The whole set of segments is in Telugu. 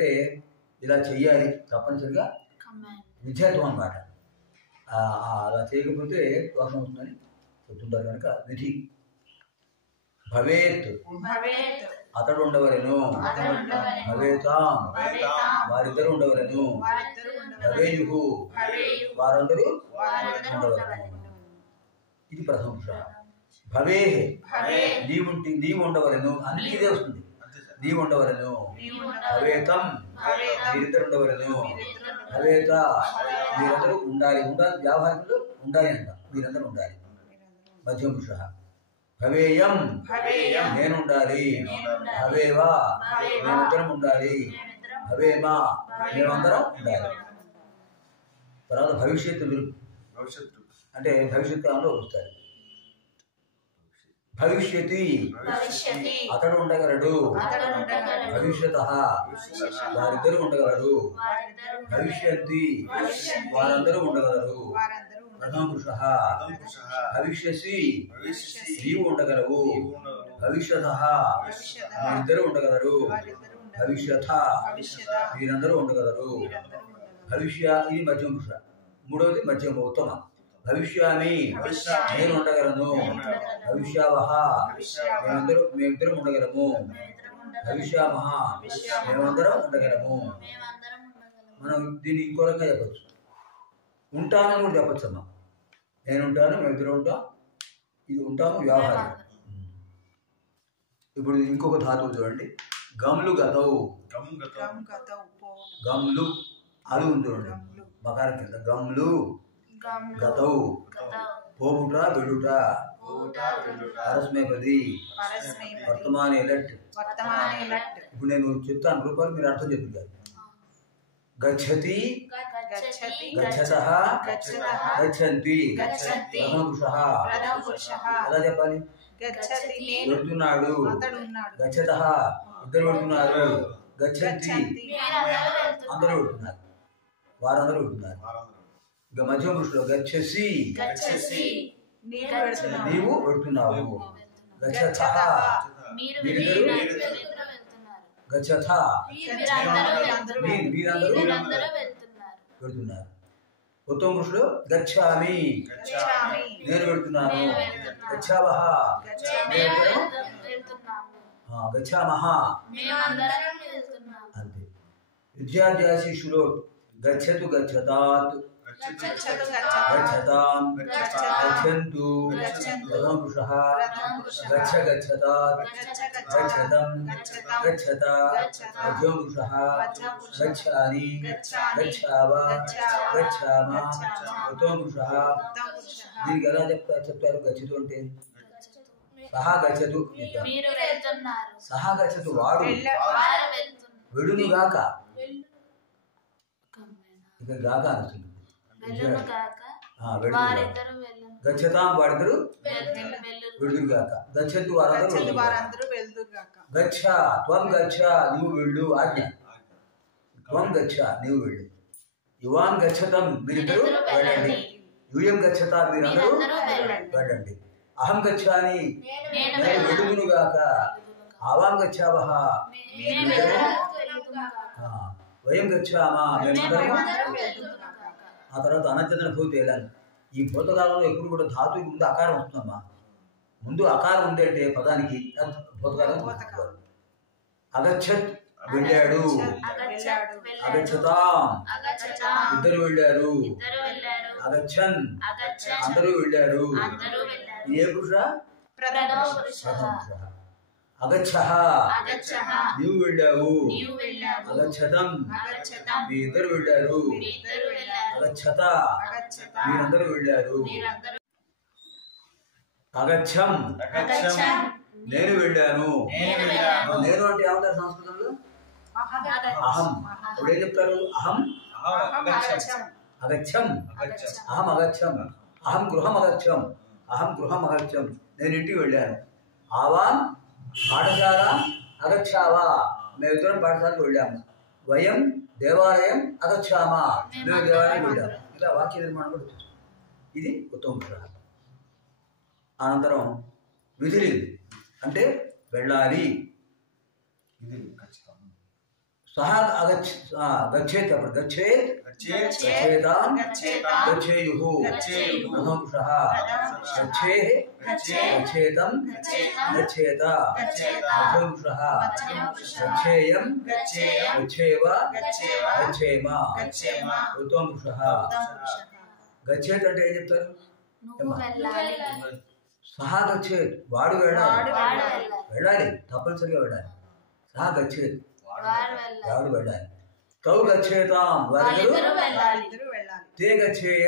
అంటే ఇలా చెయ్యాలి తప్పనిసరిగా విద్యాత్వం అన్నమాట. అలా చేయకపోతే దోషం వస్తుందని చెప్తుంటారు కనుక విధి. భవేత్ అతడు ఉండవలను, భవేతాం వారిద్దరు ఉండవలను, భవేయుహు వారందరూ ఉండవలను. ఇది ప్రథమ పురుష. భవే నీవు ఉండవలను, అన్ని ఇదే వస్తుంది. నీవు ఉండవలను, భవేతం మీరిద్దరు ఉండవలను, భవేత మీరందరూ ఉండాలి. వ్యావహారికులు ఉండాలి అంట, మీరందరూ ఉండాలి. మధ్యమ పురుష. భవేయం నేనుండాలి, భవేవా మేమిద్దరం ఉండాలి, భవేమా మేమందరం ఉండాలి. తర్వాత భవిష్యత్తు అంటే భవిష్యత్ కాలంలో వస్తారు. భవిష్యతి అతడు ఉండగలడు, భవిష్యత వారిద్దరు ఉండగలరు, భవిష్యత్తి వారందరూ ఉండగలరు. ప్రథమ పురుష. భవిష్యసి నీవు ఉండగలవు, భవిష్యత మీరిద్దరు ఉండగలరు, భవిష్యత మీరందరూ ఉండగలరు. భవిష్య ఇది మధ్యమ పురుష. మూడవది మధ్యమ ఉత్తమ. భవిష్యామి నేను ఉండగలను, భవిష్యావహ మేమిద్దరం ఉండగలము, భవిష్యామహ మేమందరం ఉండగలము. మనం దీన్ని ఇంకో రకంగా చెప్పచ్చు. ఉంటానని కూడా చెప్పచ్చు అమ్మా. నేను ఉంటాను, మేమిద్దరం ఉంటాం, ఇది ఉంటాము వ్యవహారం. ఇప్పుడు ఇంకొక ధాతువు చూడండి. గమ్లు గతవు. గమ్లు అలు ఉంది చూడండి బకారం కింద. గమ్లు గతవు పోవుట వెడుట. పరస్మైపది వర్తమాన ఎలట్. ఇప్పుడు నేను చెప్తాను రూపాయలు, మీరు అర్థం చెప్తారు. గచ్చతి గచ్చతః గచ్చంతి ప్రథమ పురుషః. ఎలా చెప్పాలి? వెళ్తున్నాడు, గచ్చతః ఇద్దరు వెళ్తున్నారు, గచ్చంతి అందరూ వెళ్తున్నారు, వారందరూ వెళ్తున్నారు. ఇక మధ్యమ పురుషుడు గచ్చసి నీవు వెళ్తున్నావు, గచ్చథ మీరిద్దరు, గచ్చథ మీరందరూ వెళ్తున్నారు. ఉత్తమ పురుషుడు గచ్చామి నేను వెళ్తున్నాను, గచ్చావహ గచ్చామహ అంతే. విద్యార్థిశిష్యులు గచ్చతు గచ్చతాత్ గచ్చతాం గచ్చంతు. ప్రథమ పురుషః గచ్చ గచ్చతాత్ గచ్చతం గచ్చత. మధ్యమ పురుషః గచ్ఛామి గచ్ఛావ గచ్ఛామ. ఉత్తమ పురుషః దీనికి ఎలా చెప్తారు? గచ్చతు అంటే సహా గచ్చతు. సహా గచ్చతు వాడు వెడును గాక. ఇక గాక అనుతుంది. గచ్చతాం వాడిద్దరు వెళ్దురు గాక. గచ్చతు వారందరూ గచ్చ త్వం గచ్చ నీవు వెళ్ళు ఆజ్ఞ. త్వం గచ్చ నీవు వెళ్ళు. యువాన్ గచ్చతం మీరిద్దరు వెళ్ళండి. యూయం గచ్చత మీరందరూ వెళ్ళండి. అహం గచ్చాని నేను వెడుదును గాక. ఆవాం గచ్చావహ వయం గచ్చామా మేమందరం. ఆ తర్వాత అనంతన భూతి వెళ్ళాలి. ఈ భూతకాలంలో ఎప్పుడు కూడా ధాతువుకి ముందు అకారం వస్తుందమ్మా. ముందు అకారం ఉంది అంటే పదానికి భూతకాలం. అగచ్చత్ వెళ్ళాడు, అగచ్చతాం ఇద్దరు వెళ్ళారు, అగచ్చన్ అందరూ వెళ్ళారు. ఏ పురుష? ప్రథమ పురుష. అగచ్చః నీవు వెళ్ళావు, అగచ్చతం మీ ఇద్దరు వెళ్ళారు, అగచ్చత మీరందరూ వెళ్ళారు. అగచ్చం నేను వెళ్ళాను. నేను అంటే ఏమంటారు సంస్కృతంలో? అహం. ఇప్పుడు ఏం చెప్తారు? అహం అగచ్చం, అహం అగచ్చం, అహం గృహం అగచ్చం, అహం గృహం అగచ్చం నేను ఇంటికి వెళ్ళాను. ఆవాం పాఠశాల అగచ్చావా మేమిద్దరం పాఠశాలకు వెళ్ళాము. వయం దేవాలయం అగచ్చామా మేము దేవాలయం వెళ్ళాము. ఇలా వాక్య నిర్మాణం కూడా ఇది ఉత్తమ పురుష. అనంతరం విధిలి అంటే వెళ్ళాలి. सः गच्छेत् अప్పుడు गच्छेतां गच्छेयुः प्रथमपुरुषः गच्छेः गच्छेतं गच्छेत मध्यमपुरुषः गच्छेयं गच्छेव गच्छेम उत्तमपुरुषः गच्छेत् అంటే ఏం చెప్తారు సహా గచ్చేత్ వాడు వెళ్ళాలి తప్పనిసరిగా వెళ్ళాలి సహా గచ్చేత్ వాడు వెళ్ళాలి తౌ గచ్చేతాం వారిద్దరూ తే గచ్చేయి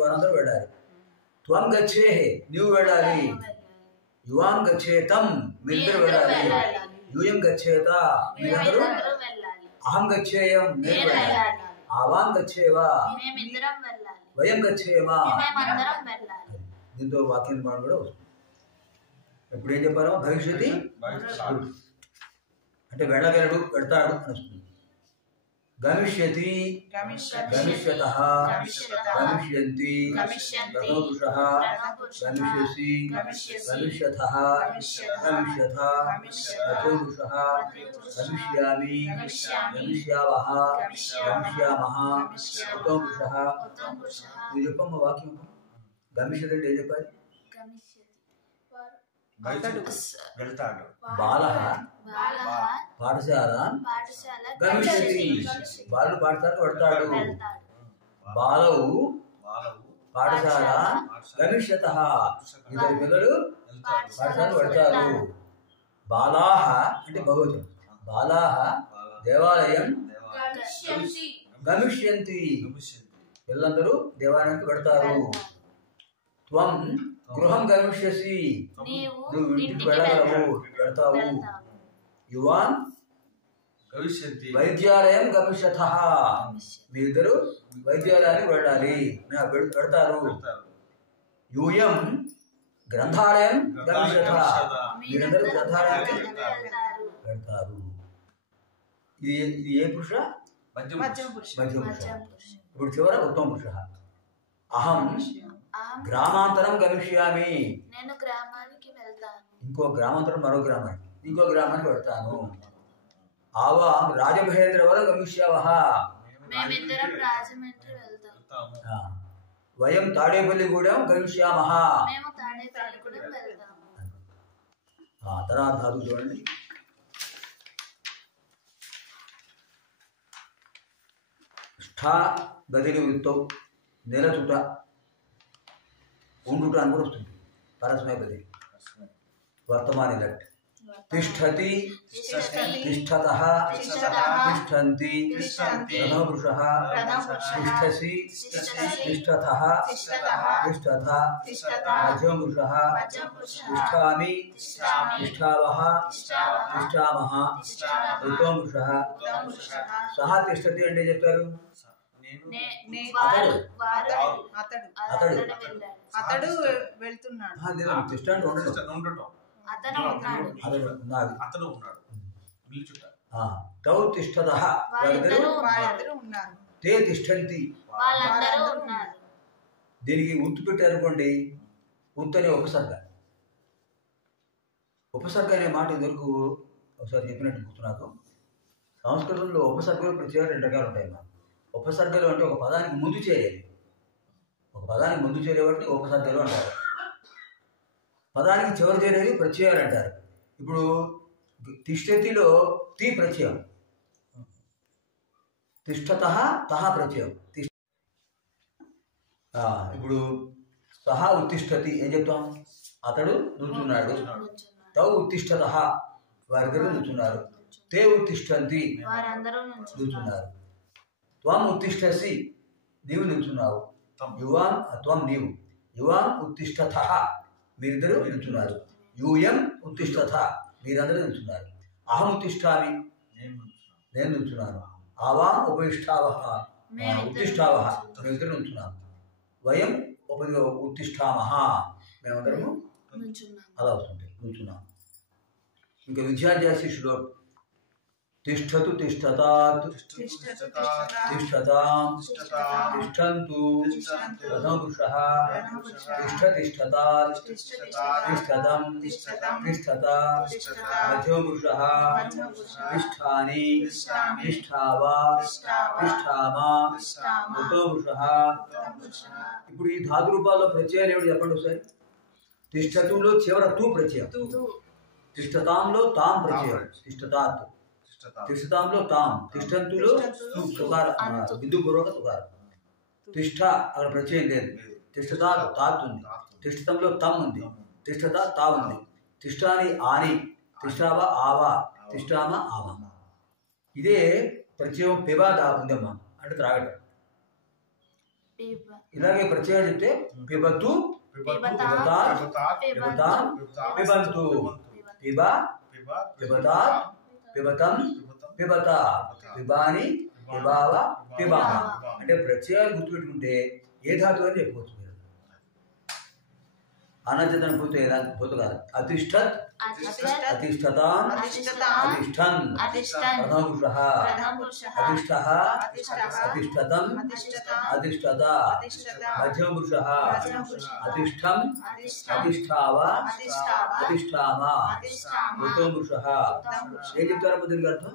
వారందరూ వెళ్ళాలి త్వం గచ్చేహే నీవు వెళ్ళాలి యువాం గచ్చేతం మీరిద్దరు వెళ్ళాలి యూయం గచ్చేత మీరందరూ అహం గచ్చేయం నేను వెళ్ళాలి ఆవాం గచ్చేవా వయం గచ్చేమా దీంతో వాక్య నిర్మాణం కూడా వస్తుంది ఇప్పుడు ఏం చెప్పారో భవిష్యత్తు అంటే వెళ్ళగలడు వెళ్తాడు అని వస్తుంది గమిష్యతి గమిష్యతః గమిష్యంతి ప్రథమపురుషः గమిష్యసి గమిష్యథః గమిష్యథ ప్రథమపురుషः గమిష్యామి గమిష్యావః గమిష్యామః ప్రథమపురుషः నువ్వు చెప్పమ్మ వాక్యం గమిష్యతి అంటే ఏం చెప్పాలి బాలః పాఠశాల గమిష్యతి బాలుడు పాఠశాలకు వెళ్తాడు బాలవు పాఠశాల గమిష్యతః ఇద్దరు పిల్లలు పాఠశాలకు వెళ్తారు బాలాహ అంటే భగవతుడు బాలాహ దేవాలయం గమిష్యంతి పిల్లలందరూ దేవాలయానికి వెళ్తారు త్వం గృహం గమిష్యసి నువ్వు ఇంటికి వెళ్ళగలవు వెళ్తావు యువాన్ వైద్యాలయం గమిష్యథః మీరిద్దరు వైద్యాలయానికి వెళ్ళాలి వెళ్తారు యూయం గ్రంథాలయం గమిష్యథః మీరందరూ గ్రంథాలయానికి వెళ్తారు ఇది ఏ పురుష మధ్య పురుష ఇప్పుడు చివర ఉత్తమ పురుష అహం గ్రామాంతరం గమిష్యామి నేను గ్రామానికి వెళ్తాను ఇంకో గ్రామాంతరం మరో గ్రామానికి ఇంకో గ్రామానికి వెళ్తాను ఆవా రాజమహేంద్రవరం గమిష్యావః మేమిద్దరం రాజమండ్రి వెళ్తాం వయం తాడేపల్లిగూడెం గమిష్యామః మేము తాడేపల్లిగూడెం వెళ్తాం తర్వాత ధాతువు చూడండి ష్ఠా బదిలి వృత్తం నిలచుట ఉండుట అని కూడా వస్తుంది పరస్మయ బదిలి వర్తమాన లట్ తిష్టతి తిష్టతః తిష్టంతి ప్రథమపురుషः తిష్టసి తిష్టథః తిష్టథ మధ్యమపురుషः తిష్టామి తిష్టావః తిష్టామః ఉత్తమపురుషः సహ తిష్టతి అంటే చెప్తారు అతడు వెళ్తున్నాడు తిష్ట అంటే ఉండటం తౌ తిష్టతః వారిద్దరూ ఉన్నారు తే తిష్టంతి దీనికి ఉత్తు పెట్టారనుకోండి ఉత్తు అనే ఉపసర్గ అనే మాట ఇదివరకు ఒకసారి చెప్పినట్టు గుర్తు నాకు సంస్కృతంలో ఉపసర్గలు ప్రత్యేక రెండు రకాలు ఉంటాయి అన్నమాట ఉపసర్గలు అంటే ఒక పదానికి ముందు చేరేది ఒక పదానికి ముందు చేరేవాటిని ఉపసర్గలు అంటారు పదానికి చివరి చేరేది ప్రత్యయాలు అంటారు ఇప్పుడు తిష్టతిలో తి ప్రత్యయం తిష్టతః తః ప్రత్యయం ఇప్పుడు సహా ఉత్తిష్టతి ఏం చెప్తాం అతడు నిల్చున్నాడు తౌ ఉత్తిష్టతః వారిద్దరూ నిల్చున్నారు తే ఉత్తిష్టంతి నిల్చున్నారు త్వం ఉత్తిష్టసి నీవు నిల్చున్నావు యువాం త్వం నీవు యువాం ఉత్తిష్టథః మీరిద్దరూ నిల్చున్నారు యూయం ఉత్తిష్టథ మీరందరూ నిల్చున్నారు అహం ఉత్తిష్టామి నేను నిల్చున్నాను ఆవాం ఉపవిష్టావః ఉత్తిష్టావః మేమిద్దరు నిల్చున్నాము వయం ఉత్తిష్టామః మేమందరము అలా వస్తుంది నిల్చున్నాం ఇంకా విద్యార్థి శిష్యుడు తిష్టతు తిష్టతాత్ తిష్టతు తిష్టతాం తిష్టంతు ప్రథమపురుషः తిష్ట తిష్టతాత్ తిష్టతం తిష్టత మధ్యమపురుషः తిష్టాని తిష్టావా తిష్టామా ఉత్తమపురుషः. ఇప్పుడు ఈ ధాతు రూపాల్లో ప్రత్యయాలు ఏమిటి చెప్పండి ఒకసారి. తిష్టతులో చివర తూ ప్రత్యయం, తిష్టతాంలో తాం ప్రత్యయం, తిష్టతాత్. తిష్టతాంలో తాం, తిష్టంతులో బిందుపూర్వక తుకారం. తిష్ట అక్కడ ప్రత్యయం లేదు. తిష్టతా తాత్ ఉంది, తిష్టతంలో తమ్ ఉంది, తిష్టత తా ఉంది. తిష్టాని ఆని, తిష్టావా ఆవా, తిష్టామ ఆవా. ఇదే ప్రత్యయం పిబా ఉందమ్మా అంటే త్రాగటం. ఇలాగే ప్రత్యయం చెప్తే పిబతు పిబతా పిబంతు పిబ పిబతా పిబతం పిబత పిబాని పిబావ పిబామ. అంటే ప్రత్యయాలు గుర్తుపెట్టుకుంటే ఏ ధాతువు అని చెప్పుకోవచ్చు మీరు. అనజతన భూత కాదు. అతిష్టత్ అతిష్టతాం అతిష్టన్ ప్రథమపురుషः అతిష్టః అతిష్టతం అతిష్టత మధ్యమపురుషः అతిష్టం అతిష్టావా అతిష్టామా ఉత్తమపురుషः. ఏం చెప్తారా పొద్దున అర్థం?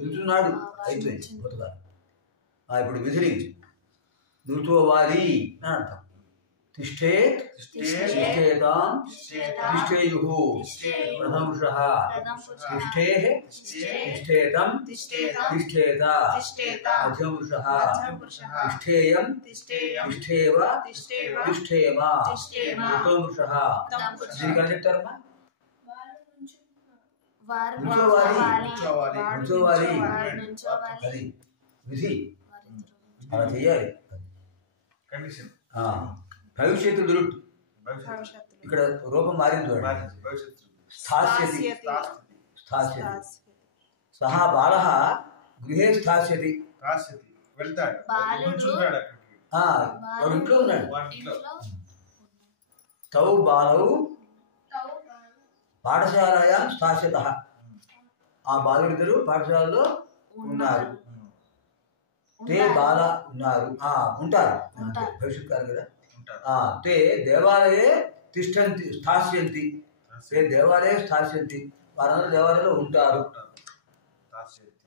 నిల్చున్నాడు అయిపోయింది భూతకాలం. ఇప్పుడు విధిని నిల్చోవాలి అని అర్థం. తిష్టేత్ తిష్టేతాం తిష్టేయుః ప్రథమపురుషः తిష్టేః తిష్టేతం తిష్టేత మధ్యమపురుషः తిష్టేయం తిష్టేవ తిష్టేమ ఉత్తమపురుషः. దీనికి అని చెప్తారమ్మా నుంచోవాలి. అది విధి, అలా చెయ్యాలి. భవిష్యత్తు దురుట్ ఇక్కడ రూపం మారింది చూడండి. స్థాస్యతి స్థాస్యతి సహా బాలః గృహే స్థాస్యతి. వాడు ఇంట్లో ఉన్నాడు. తౌ బాలౌ పాఠశాలయాం స్థాస్యతః. ఆ బాలుడిద్దరు పాఠశాలలో ఉన్నారు. తే బాల ఉన్నారు ఉంటారు భవిష్యత్ కాదు కదా. తే దేవాలయే తిష్టంతి స్థాస్యంతి. తే దేవాలయే స్థాస్యంతి. వారందరూ దేవాలయంలో ఉంటారు,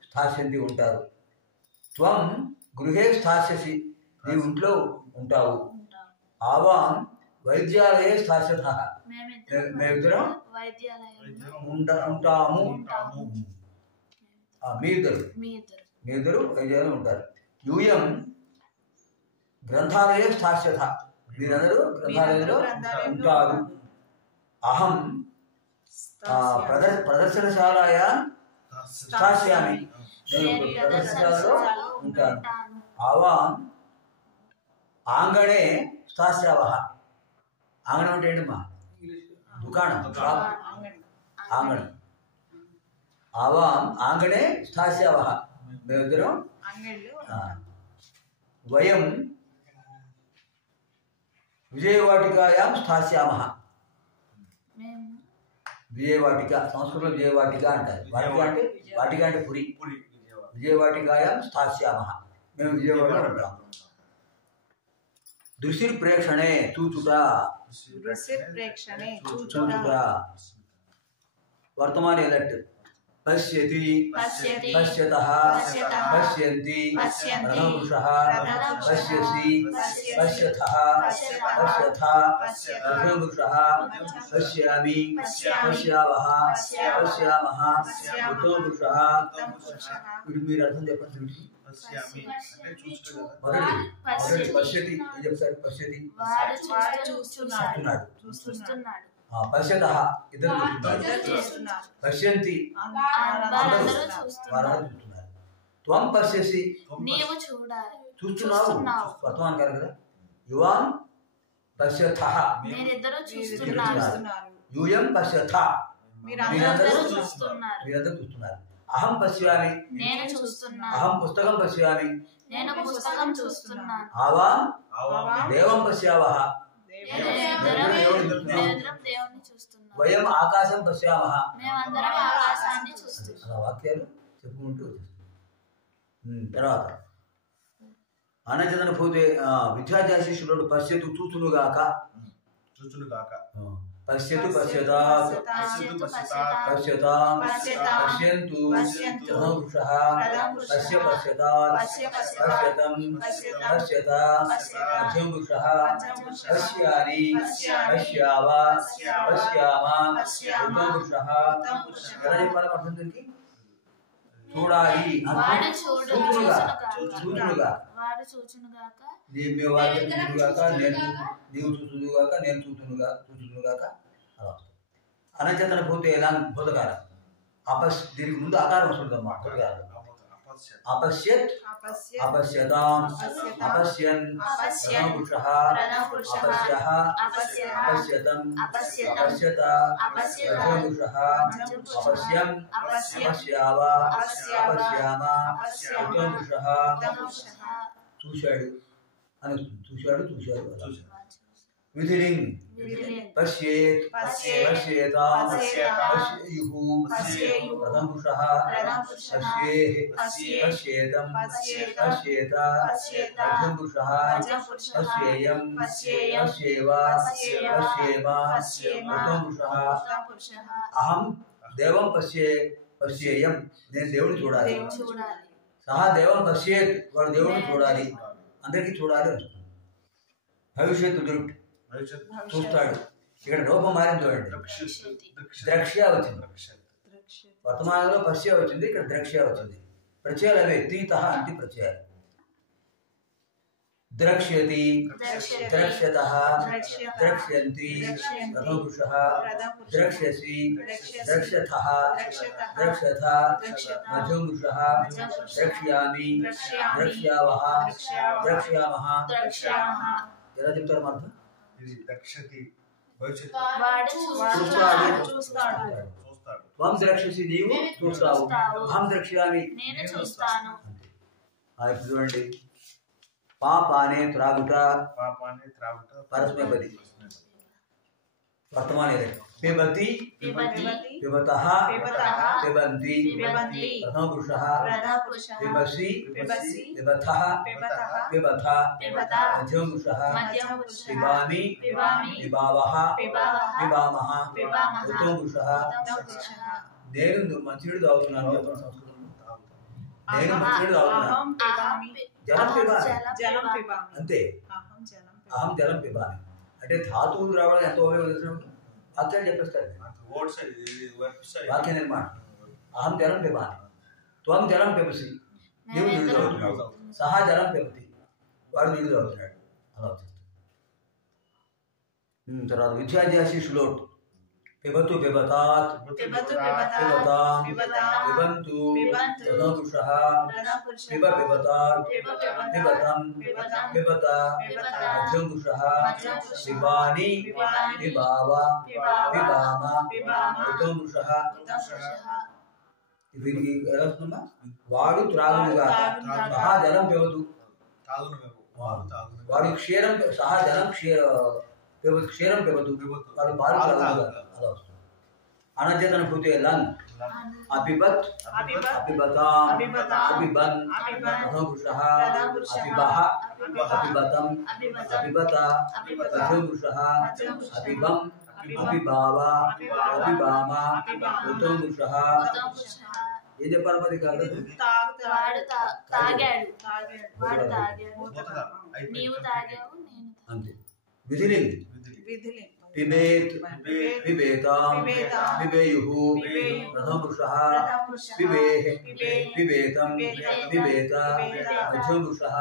స్థాస్యంతి ఉంటారు. త్వం గృహే స్థాస్యసి, నీవు ఇంట్లో ఉంటావు. ఆవాం వైద్యాలయే స్థాస్యతః, మేమిద్దరం ఉంటాము. మీ ఇద్దరు వైద్యాలయంలో ఉంటారు. యూయం గ్రంథాలయే స్థాస్యత, మీరందరూ గ్రంథాలయంలో ఉంటారు. అహం ప్రదర్శనశాలయా స్థాస్యామి, నేను ప్రదర్శనశాలలో ఉంటాను. ఆవాం ఆంగణే స్థాస్యావః. ఆంగణం అంటే ఏంటమ్మా? దుకాణం, షాప్, ఆంగణం. ఆవాం ఆంగణే స్థాస్యావః, మేమిద్దరం. వయం విజయవాటికాయాం స్థాస్యామః. విజయవాటిక, సంస్కృతంలో విజయవాటిక అంటారు. వాటిక అంటే పురి. విజయవాటికాయాం స్థాస్యామః, మేము విజయవాడలో ఉంటాం. దృశిర్ ప్రేక్షణే చూచుట. వర్తమాన ఎలక్ట్. పశ్యతి పశ్యతః పశ్యంతి ప్రథమపురుషः పశ్యసి పశ్యథః పశ్యథ మధ్యమపురుషः పశ్యామి పశ్యావః పశ్యామః ఉత్తమపురుషः. వీడు మీరు అర్థం చెప్పండి. మొదటి పశ్యతి ఏం చెప్తారు? పశ్యతి చూస్తున్నాడు. పశ్యతః ఇద్దరు చూస్తున్నారు. పశ్యంతి వారందరూ చూస్తున్నారు. త్వం పశ్యసి చూస్తున్నావు. వర్తమానం కాదు కదా. యువాం పశ్యథః యూయం పశ్యథ, మీరందరూ చూస్తున్నారు. అహం పశ్యామి, అహం పుస్తకం పశ్యామి. ఆవాం దేవం పశ్యావః, దేవుని చూస్తున్నాం. వయం ఆకాశం పశ్యామః. మేమందరం ఆకాశాన్ని చూస్తున్నాం. అలా వాక్యాలు చెప్పుకుంటూ తర్వాత అనంతన పోతే విద్యాధ్యాశిష్యుడు పశ్యతు చూచునుగాక. పశ్యతు పశ్యతాత్ పశ్యతాం పశ్యంతు వృషః పశ్య పశ్యతాత్ పశ్యతం పశ్యత మధ్యం వృషః పశ్యాని పశ్యావ పశ్యామ ఉత్తమ వృషః. ఎలా చెప్పాలి పఠనంకి? చూడాలి, చూచునుగా, చూచునుగా, నీవు వారికి చూచునుగాక, నీవు చూచునుగాక, నేను చూచునుగాక. అలా అనంచేతన భూత ఎలా భూతకాలం దీనికి ముందు ఆకారం వస్తుందమ్మా. భూతకాలం अपश्यत् अपश्यताम् अपश्यन् पुरुषः अपश्यः अपश्यतम् अपश्यत पुरुषः अपश्यम् अपश्याव अपश्याम पुरुषः చూశాడు అని చూశాడు విధిలింగ్ పశ్యేత్ పశ్యేతాం పశ్యేయుః ప్రథమ పురుషః పశ్యేః పశ్యేతం పశ్యేత మధ్యం పురుషః పశ్యేయం పశ్యేవ పశ్యేమ ఉత్తమ పురుషః. అహం దేవం పశ్యేయం, నేను దేవుని చూడాలి. సహా దేవం పశ్యేత్, వాడు దేవుని చూడాలి, అందరికీ చూడాలి. భవిష్యత్తు దృష్టి చూస్తాడు. ఇక్కడ రూపం మారింది చూడండి. ద్రక్ష్య వచ్చింది, వర్తమానంలో పశ్య వచ్చింది, ఇక్కడ ద్రక్ష్య వచ్చింది. ప్రత్యయాలు అవే, తీత అంటే ప్రత్యయాలు. ద్రక్ష్యతి ద్రక్ష్యతః ద్రక్ష్యంతి ప్రథమ పురుషః ద్రక్ష్యసి ద్రక్ష్యథః ద్రక్ష్యథ మధ్యం పురుషః ద్రక్ష్యామి ద్రక్ష్యావః ద్రక్ష్యామః. ఎలా చెప్తారు అర్థం? త్వం ద్రక్ష్యసి, నీవు చూస్తావు. అహం ద్రక్ష్యామి, నేను చూస్తాను. ఇప్పుడు చూడండి. పాపానే త్రాగుట పరస్మైపది వర్తమానే. పిబతి పిబతః పిబంతి ప్రథమ పురుషః పిబసి పిబథః పిబథ మధ్యం పురుషః పిబామి పిబావః పిబామః ఉత్తమ పురుషః. నేను మంచినీళ్ళు తాగుతున్నాను. సంస్కృతం నేను మంచినీళ్ళు తాగుతున్నాను. జలం పిబామి, అంతే. అహం జలం పిబామి అంటే ధాతువులు రావడం ఎంత ఉపయోగం తెలిసినప్పుడు వాక్యాలు చెప్పేస్తారు. వాక్య నిర్మాణం. అహం జలం పిబామి, త్వం జలం పిబసి, నీవు నీళ్ళు తాగుతున్నావు. సహా జలం పిబతి, వాడు నీళ్ళు తాగుతున్నాడు. అలా వచ్చేస్తుంది. తర్వాత విద్యాధ్యాసి శ్లోట్. పిబతు పిబతాత్ పిబతాం పిబంతు ప్రథమ పురుషః పిబ పిబతాత్ పిబతం పిబత మధ్యం పురుషః పిబాని పిబావ పిబామ ఉత్తమ పురుషః. వీరికి ఎలా వస్తుందా? వాడు త్రాగునుగాక, సహా జలం పిబతు, వాడు క్షీరం సహా జలం క్షీరం పిబతు, వాడు పాలు త్రాగునుగాక. అలా వస్తుంది. అనచేతన భూతే లన్ అపిబత్ అపిబతాం అపిబన్ ప్రథమ పురుషః అపిబః అపిబతం అపిబత మధ్యం పురుషః అపిబం అపిబావ అపిబామ ఉత్తమ పురుషః. ఏం చెప్పాలి మరి? కాదు అంతే. విధిలింగ్ పిబేత్ పిబేతాం పిబేయుః ప్రథమ పురుషః పిబేః పిబేతం పిబేత మధ్యం పురుషః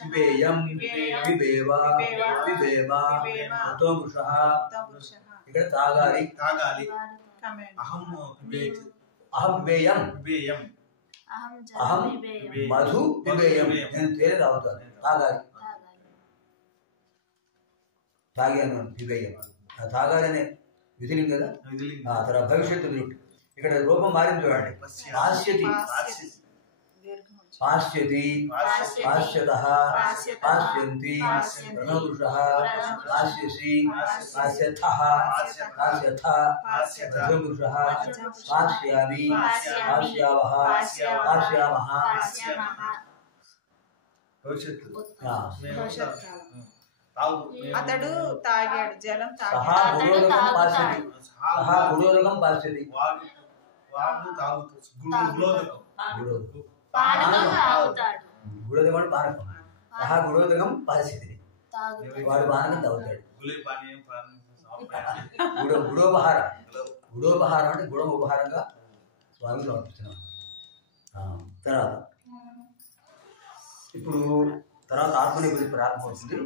పిబేయం పిబేవ పిబేమ ఉత్తమ పురుషః. ఇక్కడ తాగాలి. అహం పిబేయం అహం మధు పిబేయం, నేను తేనె తాగుతాను. తాగాలి, తాగాను పిబేయం. తాగాలనే విధిలింగ్ కదా. తర్వాత భవిష్యత్తు దృష్టి. ఇక్కడ రూపం మారింది చూడండి. భాష్యతి పాశ్యతి పాశ్యతః పాశ్యంతి ప్రణోదుషః పాశ్యసి పాశ్యథః పాశ్యథ మధ్యపురుషः పాశ్యామి పాశ్యావః పాశ్యామః అతడు తాగాడు జలం సహా గురోదకం పాశ్యతి సహా గురోదకం పాశ్యతి పానకం తాగుతాడు. గురోదకం అంటే పానకం. సహా గురోదకం పాశ్యతి వాడు పానకం తాగుతాడు. గుడోపహారం గుడోపహారం అంటే గుడం ఉపహారంగా స్వామికి సమర్పిస్తున్నాం. తర్వాత ఇప్పుడు తర్వాత ఆత్మని గురించి ప్రారంభం అవుతుంది.